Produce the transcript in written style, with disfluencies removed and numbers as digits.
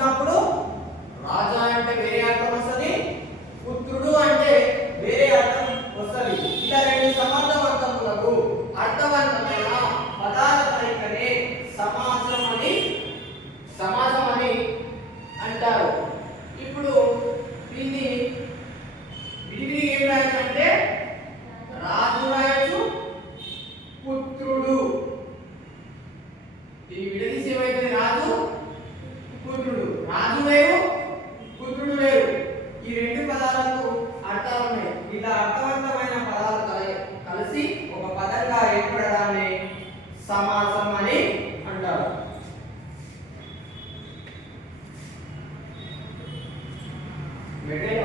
వచ్చినప్పుడు రాజా అంటే వేరే అర్థం వస్తుంది, పుత్రుడు అంటే వేరే అర్థం వస్తుంది. ఇలా రెండు సమర్థవంతములకు అర్థవంతమైన పదాల కలయికనే సమాసం అని అంటారు. ఇప్పుడు దీన్ని విడివిడి ఏం రాయొచ్చు అంటే రాజు రాయొచ్చు, పుత్రుడు. దీన్ని విడదీసి ఏమైతుంది? రాజు పుత్రుడు. రాజు వేరు, పుత్రుడు వేరు. ఈ రెండు పదాలకు అర్థాలు ఉన్నాయి. ఇలా అర్థవంతమైన పదాలు కలిసి ఒక పదంగా ఏర్పడడాన్ని సమాసం అని అంటారు. మెటీరియల్